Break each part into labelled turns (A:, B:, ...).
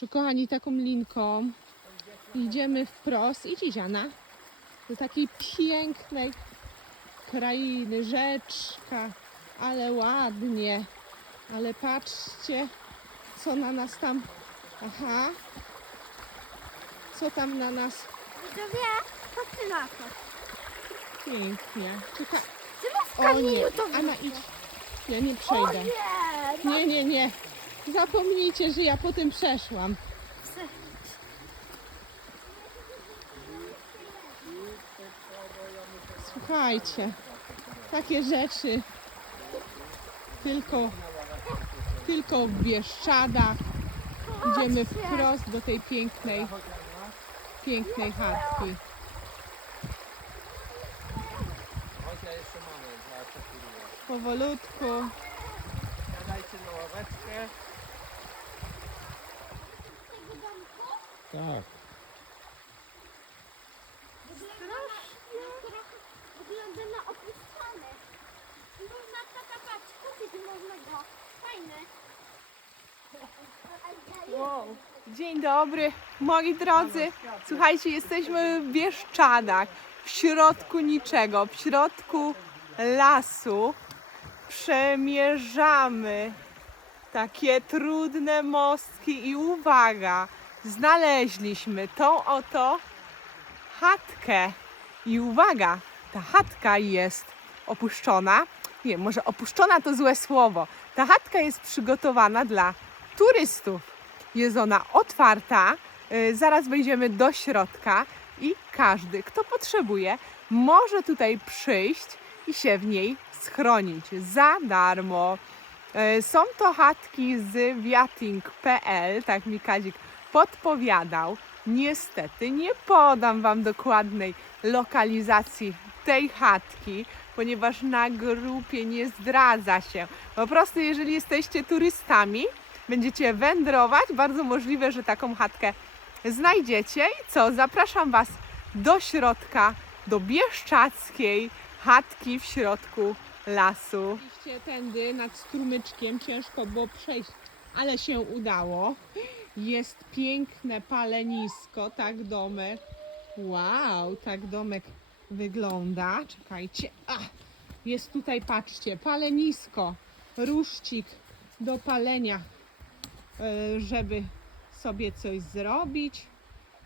A: że kochani, taką linką idziemy wprost. Idź Iziana. Do takiej pięknej krainy, rzeczka, ale ładnie. Ale patrzcie, co na nas tam. Aha. Co tam na nas
B: Widzowie, patrzcie na to.
A: pięknie. Czekaj.
B: Ty
A: O nie, Anna idź. Ja nie
B: O
A: przejdę.
B: nie! no
A: Nie, nie, nie. Zapomnijcie, że ja po tym przeszłam. Słuchajcie, takie rzeczy tylko, tylko w Bieszczadach. Idziemy wprost do tej pięknej, pięknej chatki. Powolutku.
C: Siadajcie na ławeczkę. Tak.
B: Wygląda na opuszczony. Można tata patrz, kupić można go. Fajny.
A: Wow. Dzień dobry, moi drodzy. Słuchajcie, jesteśmy w Bieszczadach, w środku niczego, w środku lasu. Przemierzamy takie trudne mostki i uwaga, znaleźliśmy tą oto chatkę. I uwaga, ta chatka jest opuszczona. Nie, może opuszczona to złe słowo. Ta chatka jest przygotowana dla turystów. Jest ona otwarta. y, Zaraz wejdziemy do środka i każdy, kto potrzebuje, może tutaj przyjść i się w niej schronić za darmo. Y, Są to chatki z viating.pl, tak mi Kazik podpowiadał. Niestety nie podam Wam dokładnej lokalizacji tej chatki, ponieważ na grupie nie zdradza się. Po prostu, jeżeli jesteście turystami, będziecie wędrować, bardzo możliwe, że taką chatkę znajdziecie. I co? Zapraszam Was do środka, do bieszczackiej chatki w środku lasu. Iście tędy nad strumyczkiem, ciężko było przejść, ale się udało. Jest piękne palenisko, tak domek. Wow, tak domek wygląda. Czekajcie. Jest tutaj, patrzcie, palenisko, ruszcik do palenia, żeby sobie coś zrobić.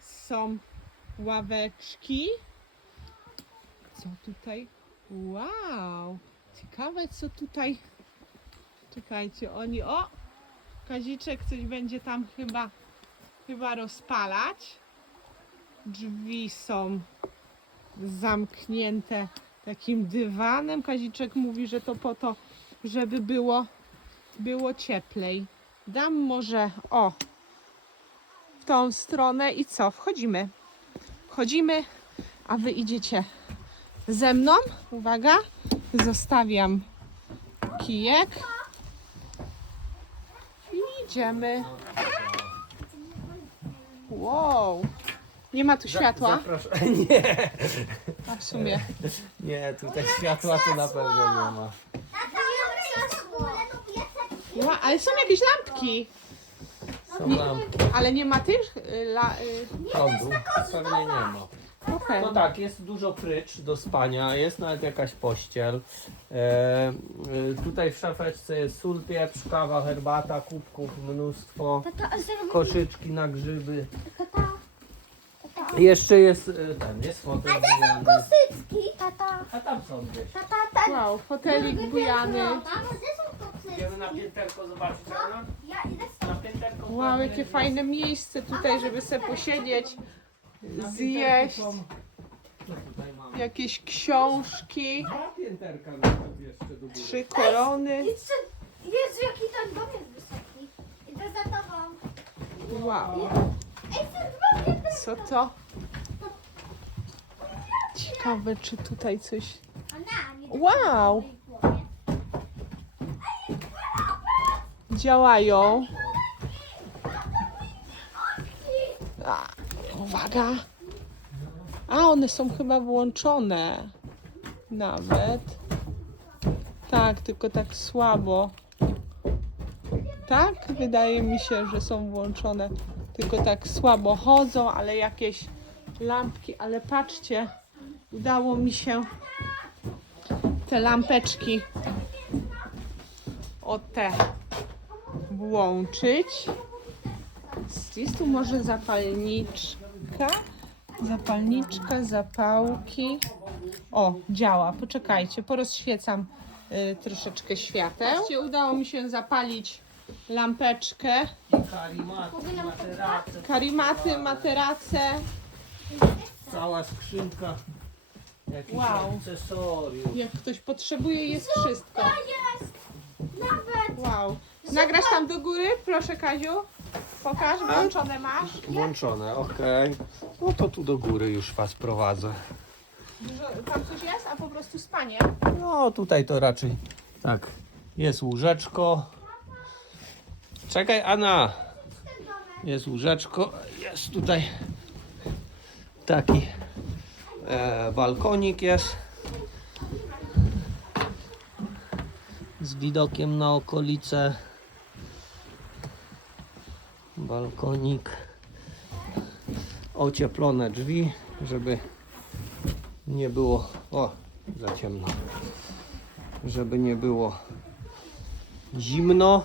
A: Są ławeczki. Co tutaj? Wow, ciekawe co tutaj. Czekajcie, oni o, Kaziczek coś będzie tam chyba, chyba rozpalać. Drzwi są zamknięte takim dywanem. Kaziczek mówi, że to po to, żeby było, było cieplej. Dam może o w tą stronę i co? Wchodzimy. Wchodzimy, a wy idziecie ze mną. Uwaga, zostawiam kijek. I idziemy. Wow. Nie ma tu światła,
C: Zapraszam. Nie,
A: a w sumie.
C: nie, tutaj światła to na pewno nie ma.
A: Ła, ale są jakieś lampki,
C: Są
A: Nie.
C: lampki
A: ale nie ma tych y, la, y,
C: prądu. Pewnie nie ma.
A: okej.
C: No tak, jest dużo prycz do spania, jest nawet jakaś pościel. E, e, tutaj w szafeczce jest sól, pieprz, kawa, herbata, kubków mnóstwo,
B: Tata,
C: koszyczki na grzyby. Jeszcze jest e, ten, jest fotel bujany.
B: kosycki. Tata,
C: A tam są gdzieś.
B: tata, tata.
A: Wow, fotelik bujany.
C: Idziemy na pięterko zobaczyć, Anna?
B: Ja idę z
C: Na pięterko
A: Wow, jakie fajne miejsce tutaj, żeby sobie posiedzieć, zjeść,
C: tutaj mamy?
A: jakieś książki,
C: Dwa pięterka nawet jeszcze do góry.
A: trzy korony.
B: Jezu, jaki ten dom jest wysoki. Idę za tobą.
A: Wow,
B: Ej,
A: co to? Ciekawe, czy tutaj coś...
B: Ona, nie
A: Wow. Działają. A, uwaga. A, one są chyba włączone. Nawet. Tak, tylko tak słabo. Tak? Wydaje mi się, że są włączone tylko tak słabo chodzą, ale jakieś lampki, ale patrzcie, udało mi się te lampeczki o te włączyć. Jest tu może zapalniczka, zapalniczka, zapałki. O, działa. Poczekajcie, porozświecam y, troszeczkę świateł. Patrzcie, udało mi się zapalić lampeczkę.
C: Karimaty, materace, cała skrzynka jakichś
A: Wow.
C: akcesoriów.
A: Jak ktoś potrzebuje, jest wszystko.
B: To jest! Nawet!
A: Wow. Nagrasz tam do góry? Proszę, Kaziu. Pokaż, włączone masz.
C: Włączone, okej. No to tu do góry już was prowadzę.
A: Dużo, tam coś jest, a po prostu spanie.
C: No tutaj to raczej tak. Jest łóżeczko. Czekaj, Anna. Jest łóżeczko. Jest tutaj taki e, balkonik jest. Z widokiem na okolice. Balkonik. Ocieplone drzwi, żeby nie było. O, za ciemno żeby nie było zimno.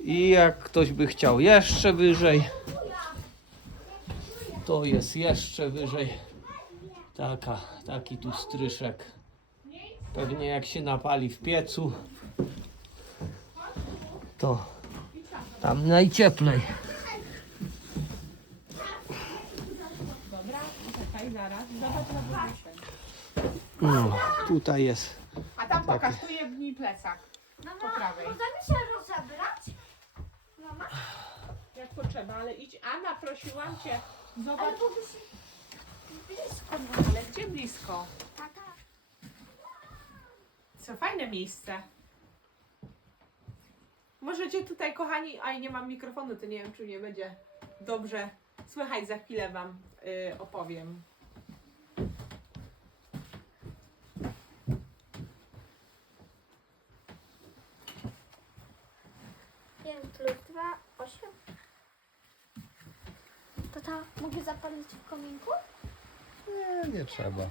C: I jak ktoś by chciał jeszcze wyżej, to jest jeszcze wyżej. Taka, taki tu stryszek. Pewnie jak się napali w piecu, to tam najcieplej.
A: Dobra, czekaj, zaraz. Zobacz na wyżej.
C: No, tutaj jest.
A: A tam pokaż, tu jebnij plecak.
B: Mama,
A: Po prawej.
B: możemy się rozebrać? Mama?
A: Jak potrzeba, ale idź. Anna, prosiłam cię. Zobacz.
B: Ale by się blisko było.
A: Ale gdzie blisko?
B: Tata.
A: Co fajne miejsce. Możecie tutaj, kochani, a nie mam mikrofonu, to nie wiem, czy nie będzie dobrze słychać. Za chwilę Wam y, opowiem.
B: 1 plus 2, 8. Tata, mogę zapalić w kominku?
C: Nie, nie trzeba.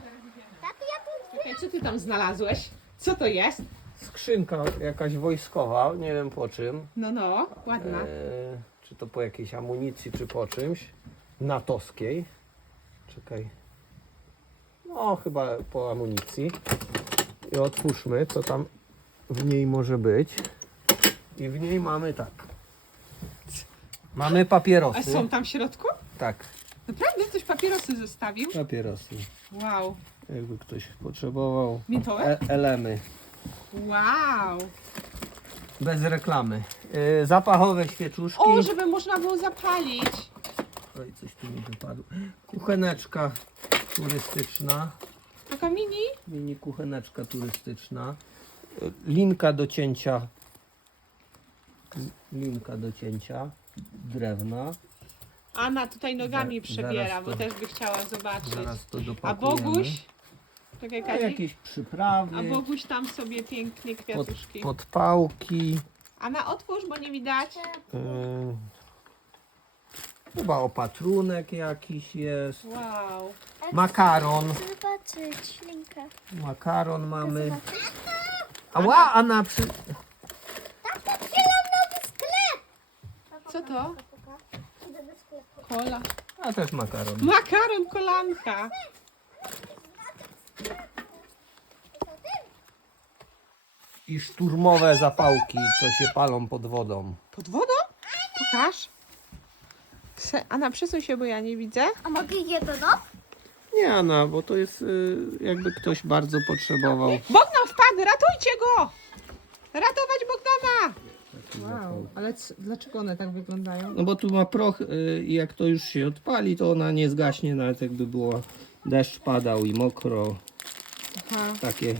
B: Taty, ja tu
A: Czekaj, co Ty tam znalazłeś? Co to jest?
C: Skrzynka jakaś wojskowa, nie wiem po czym.
A: No, no, ładna.
C: E, czy to po jakiejś amunicji, czy po czymś. Natowskiej. Czekaj. No, chyba po amunicji. I otwórzmy, co tam w niej może być. I w niej mamy tak. Mamy
A: A
C: papierosy.
A: są tam w środku?
C: Tak,
A: Naprawdę ktoś papierosy zostawił?
C: papierosy.
A: Wow.
C: Jakby ktoś potrzebował.
A: Miętowe?
C: E elemy.
A: Wow.
C: Bez reklamy. E, zapachowe świeczuszki.
A: O, żeby można było zapalić.
C: Oj, coś tu mi wypadło. Kucheneczka turystyczna.
A: Taka mini?
C: Mini kucheneczka turystyczna. E, Linka do cięcia. Linka do cięcia. Drewna.
A: Anna tutaj nogami
C: Za-
A: przebiera, bo
C: to-
A: też by chciała zobaczyć.
C: Zaraz to
A: A. Boguś? Czekaj,
C: A
A: Kazik.
C: jakieś przyprawy.
A: A Boguś tam sobie pięknie
C: Pod,
A: kwiatuszki.
C: podpałki.
A: Anna, otwórz, bo nie widać.
C: Yy, chyba opatrunek jakiś jest.
A: Wow.
C: Makaron.
B: zobaczyć linkę.
C: Makaron mamy. Ała, a na przy...
A: Co to?
B: Idę do sklepu.
A: Kola.
C: A też makaron.
A: Makaron kolanka.
C: I szturmowe zapałki, co się palą pod wodą.
A: Pod wodą? Pokaż. Se- Anna, przesuń się, bo ja nie widzę.
B: A mogę jeden?
C: Nie, Anna, bo to jest y, jakby ktoś bardzo potrzebował.
A: Bogdan wpadł, ratujcie go! Ratować Bogdana! Wow, ale dlaczego one tak wyglądają?
C: No bo tu ma proch y, i jak to już się odpali, to ona nie zgaśnie, nawet jakby było deszcz padał i mokro.
A: Aha.
C: Takie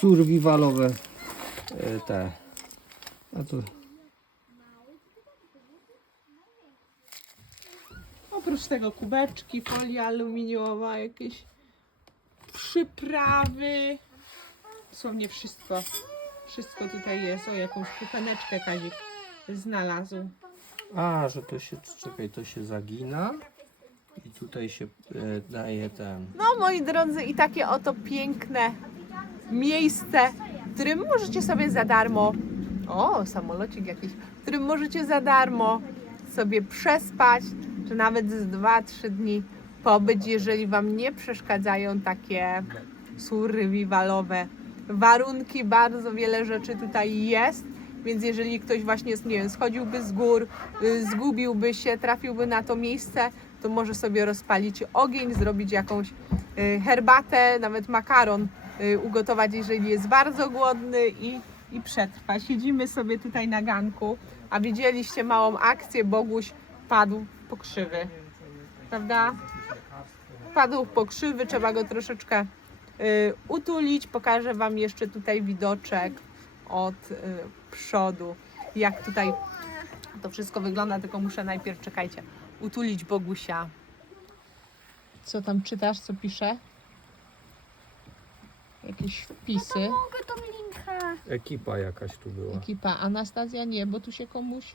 C: survivalowe y, te. A to
A: Oprócz tego kubeczki, folia aluminiowa, jakieś przyprawy. Dosłownie wszystko. Wszystko tutaj jest. O, jakąś kucheneczkę Kazik znalazł.
C: A, że to się, czekaj, to się zagina i tutaj się e, daje ten.
A: No moi drodzy, i takie oto piękne miejsce, w którym możecie sobie za darmo, o samolocik jakiś, w którym możecie za darmo sobie przespać, czy nawet z 2-3 dni pobyć, jeżeli Wam nie przeszkadzają takie survivalowe warunki. Bardzo wiele rzeczy tutaj jest, więc jeżeli ktoś właśnie, nie wiem, schodziłby z gór, y, zgubiłby się, trafiłby na to miejsce, to może sobie rozpalić ogień, zrobić jakąś y, herbatę, nawet makaron y, ugotować, jeżeli jest bardzo głodny i, i przetrwa. Siedzimy sobie tutaj na ganku, a widzieliście małą akcję, Boguś padł pokrzywy, prawda? Padł pokrzywy, trzeba go troszeczkę y, utulić. Pokażę Wam jeszcze tutaj widoczek od przodu, jak tutaj to wszystko wygląda, tylko muszę najpierw, czekajcie, utulić Bogusia. Co tam czytasz, co pisze? Jakieś wpisy.
B: Mogę tą linkę.
C: Ekipa jakaś tu była.
A: Ekipa Anastazja nie, bo tu się komuś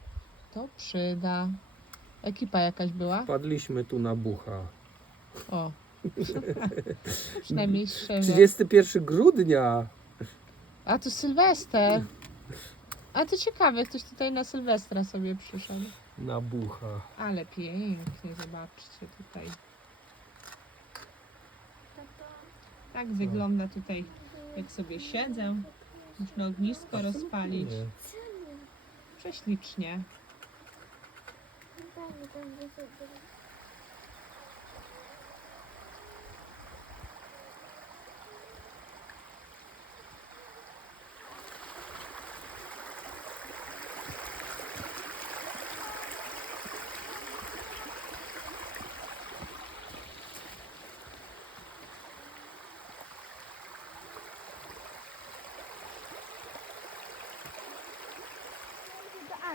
A: to przyda. Ekipa jakaś była?
C: Padliśmy tu na bucha.
A: O. Przynajmniej strzelił.
C: 31 grudnia.
A: A to Sylwester. A to ciekawe, ktoś tutaj na Sylwestra sobie przyszedł.
C: Na bucha.
A: Ale pięknie, zobaczcie tutaj. Tak wygląda tutaj, jak sobie siedzę. Można ognisko rozpalić.
C: Nie.
A: Prześlicznie.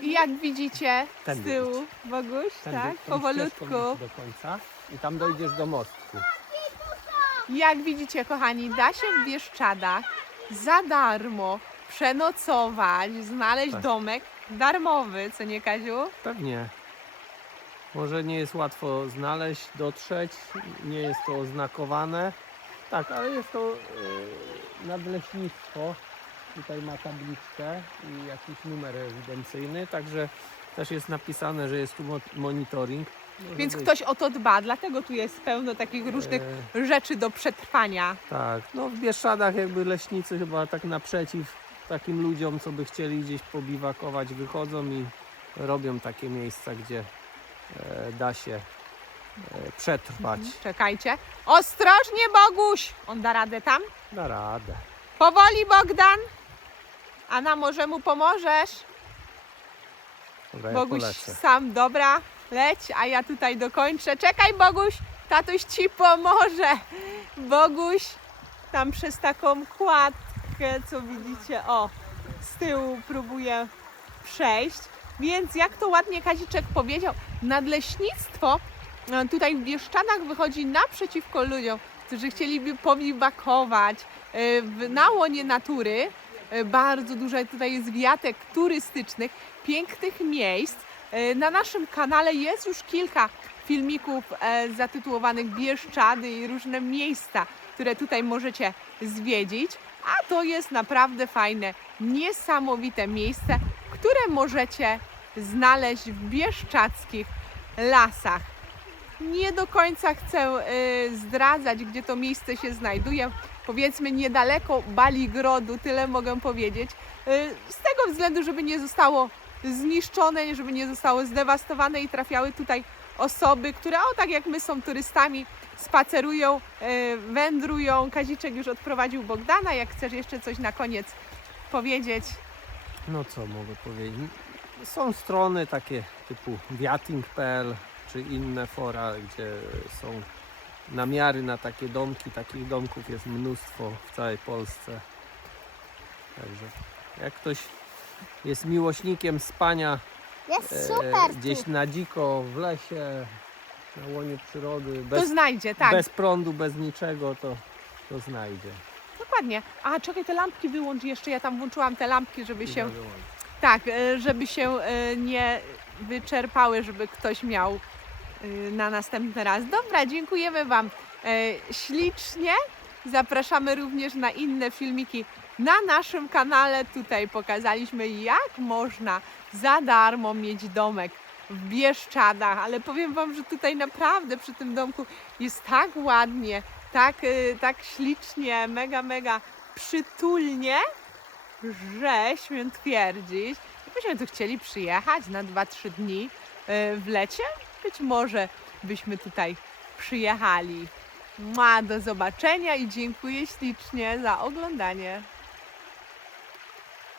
A: I jak widzicie z
C: Tędy
A: tyłu, Boguś,
C: Tędy,
A: tak?
C: tą
A: Powolutku.
C: idź do końca i tam dojdziesz do mostku.
A: Jak widzicie, kochani, da się w Bieszczadach za darmo przenocować, znaleźć
C: Tak.
A: domek darmowy, co nie, Kaziu?
C: Pewnie. Może nie jest łatwo znaleźć, dotrzeć, nie jest to oznakowane. Tak, ale jest to yy, nadleśnictwo. Tutaj ma tabliczkę i jakiś numer ewidencyjny, także też jest napisane, że jest tu mo- monitoring. Może
A: Więc
C: być.
A: ktoś o to dba, dlatego tu jest pełno takich różnych
C: E,
A: rzeczy do przetrwania.
C: Tak, no w Bieszczadach jakby leśnicy chyba tak naprzeciw takim ludziom, co by chcieli gdzieś pobiwakować, wychodzą i robią takie miejsca, gdzie e, da się e, przetrwać.
A: Czekajcie. Ostrożnie, Boguś! On da radę tam?
C: Da radę.
A: Powoli, Bogdan! Anna, może mu pomożesz?
C: Dobra, ja
A: Boguś
C: polecę.
A: sam, dobra, leć, a ja tutaj dokończę. Czekaj, Boguś, tatuś ci pomoże. Boguś tam przez taką kładkę, co widzicie, o, z tyłu próbuje przejść. Więc jak to ładnie Kaziczek powiedział, nadleśnictwo e, tutaj w Bieszczadach wychodzi naprzeciwko ludziom, którzy chcieliby pobiwakować e, na łonie natury. E, Bardzo dużo tutaj jest wiatek turystycznych, pięknych miejsc. E, Na naszym kanale jest już kilka filmików e, zatytułowanych Bieszczady i różne miejsca, które tutaj możecie zwiedzić. A to jest naprawdę fajne, niesamowite miejsce, które możecie znaleźć w bieszczadzkich lasach. Nie do końca chcę zdradzać, gdzie to miejsce się znajduje. Powiedzmy niedaleko Baligrodu, tyle mogę powiedzieć. E, Z tego względu, żeby nie zostało zniszczone, żeby nie zostało zdewastowane i trafiały tutaj osoby, które, o tak jak my, są turystami, spacerują, e, wędrują. Kaziczek już odprowadził Bogdana. Jak chcesz jeszcze coś na koniec powiedzieć?
C: No co mogę powiedzieć? Są strony takie typu wiating.pl czy inne fora, gdzie są namiary na takie domki. Takich domków jest mnóstwo w całej Polsce. Także jak ktoś jest miłośnikiem spania
B: Jest
C: e,
B: super
C: gdzieś na dziko, w lesie, na łonie przyrody,
A: To
C: bez,
A: znajdzie, tak.
C: bez prądu, bez niczego, to, to znajdzie.
A: Dokładnie. A czekaj, te lampki wyłącz jeszcze. Ja tam włączyłam te lampki, żeby się.
C: Wyłączyć.
A: Tak, e, żeby się e, nie wyczerpały, żeby ktoś miał na następny raz. Dobra, dziękujemy Wam e, ślicznie. Zapraszamy również na inne filmiki na naszym kanale. Tutaj pokazaliśmy, jak można za darmo mieć domek w Bieszczadach, ale powiem Wam, że tutaj naprawdę przy tym domku jest tak ładnie, tak, y, tak ślicznie, mega, mega przytulnie, że śmiem twierdzić, jakbyśmy tu chcieli przyjechać na 2-3 dni y, w lecie, być może byśmy tutaj przyjechali. Mua, do zobaczenia i dziękuję ślicznie za oglądanie.